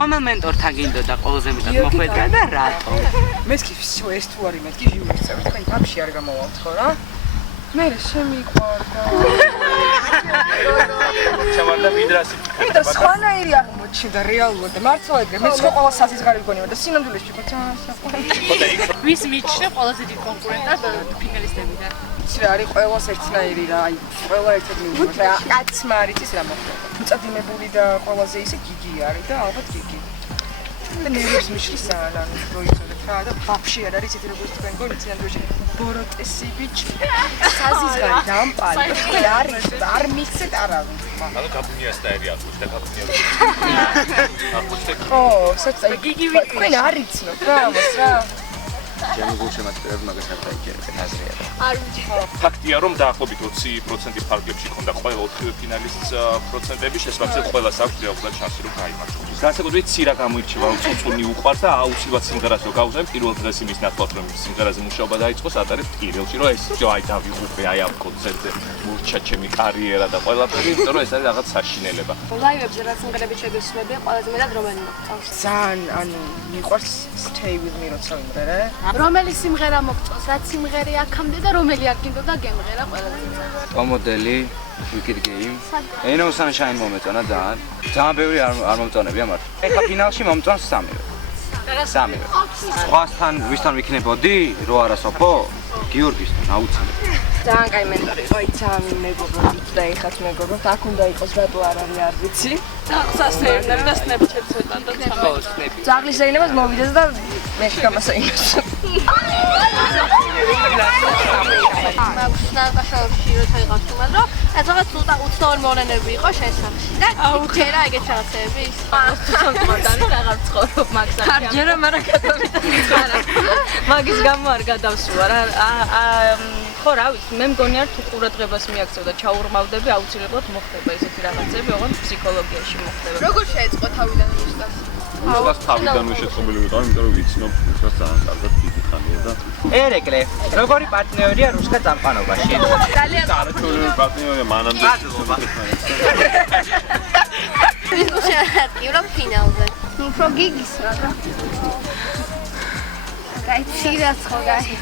რომელ მენტორთან გინდოდა ყველაზე მეტად მოხვედრა და რატომ? მესკი ეს თუ არის მესკი ჟიურის წევრი, თქვენ ბაბში არ გამოვალთ ხო რა? მე შემიყვარდა. ჩავარდა ვიდრასი. და სხვანაირი აღმოჩნდა რეალურად და მართლა ეგრე მე სხვა ყველა საზღარი გონივა და სინამდვილეში ვიყო საყვარელი. ვის მიჩნევ ყველაზე დიდ კონკურენტად ფინალისტებიდან? იცი რა არის ყველას ერთნაირი რა, აი ყველა ერთად მიუძღვეს. რა კაცმა არ იცის რა მოხდება. უწადინებული და ყველაზე ისე გიგი არის და ალბათ გიგი. და ნერვებს მიშლის ძალიან პროიექტად რა და ბაბში არ არის ისეთი როგორც თქვენ გონით სინამდვილეში ბოროტესი ბიჭი. საზღარი დამპალი. არ მიქცეთ არავინ. ანუ გაბუნია სტაილი აქვს და გაბუნია. ო, საერთოდ გიგი ვიქნა. არ იცნობ რა ამას რა. ჩემი გულშემატკივრები მაგას არ დაიჭერებენ აზრია. არ ვიცი. ფაქტია რომ დაახლოებით 20% ფარგლებში ქონდა ყველა 4 ფინალისტს პროცენტები, შესაბამისად ყველას აქვს რეალურად შანსი რომ გაიმარჯვოს. განსაკუთრებით ცირა გამოირჩევა, რომ წუწუნი უყვარს და აუცილებლად სიმღერას რო გავუზრდენ, პირველ დღეს იმის ნათქვამს რომ სიმღერაზე მუშაობა დაიწყოს, ატარებს ტკივილში, რომ ეს აი დავიღუპე აი ამ კონცერტზე, მურჩა ჩემი კარიერა და ყველაფერი, იმიტომ რომ ეს არის რაღაც საშინელება. ლაივებზე რაც სიმღერები შეგესრულებია, ყველაზე მეტად რომელი მოგწონს? ძალიან ანუ მიყვარს Stay With Me როცა ვიმღერე. რომელი სიმღერა მოგწონს? რაც სიმღერე აქამდე და რომელი არ გინდოდა გემღერა ყველაზე? ტომოდელი, Wicked Game. Ain't No Sunshine მომეწონა ძალიან. ძალიან ბევრი არ მომწონებია მართლა. ეხლა ფინალში მომწონს სამივე. სამივე. სხვასთან ვისთან ვიქნებოდი, რო არა სოფო? გიორგისთან აუცილებლად. ძალიან კაი მენტორი იყო, ძალიან მეგობრობთ და ეხაც მეგობრობთ. აქ უნდა იყოს რატო არ არის არ ვიცი. აღსასეირნები და Snapchat-ს ვეტანდა ხო, სნეპი. ძაღლის ეინებას მოვიდეს და მე გამასაინოს. მაქვს ნაკაშავში როცა იყავს თუმად რომ ეს რაღაც უცნაური მოვლენები იყო შესახში და ჯერა ეგეთ რაღაცები ის თვითონ აღარ ცხოვრობ მაგას არ ჯერა მაგრამ გადავიდა მაგის გამო არ გადავსულა რა ხო რა ვიცი მე მგონი არ თუ ყურადღებას მიაქცევ და ჩაურმავდები აუცილებლად მოხდება ესეთი რაღაცები ოღონდ ფსიქოლოგიაში მოხდება როგორ შეეწყო თავიდან მუსიკას მუსიკას თავიდანვე შეწყობილი ვიყავ იმიტომ რომ ვიცნობ მუსიკას ძალიან კარგად დიდი ხანია და ერეკლე როგორი პარტნიორია რუსკა წამყვანობაში ძალიან საერთოდ პარტნიორია მანამდე ის უშედეგი რომ ფინალზე უფრო გიგის რა გაიცირაც ხო გაიცი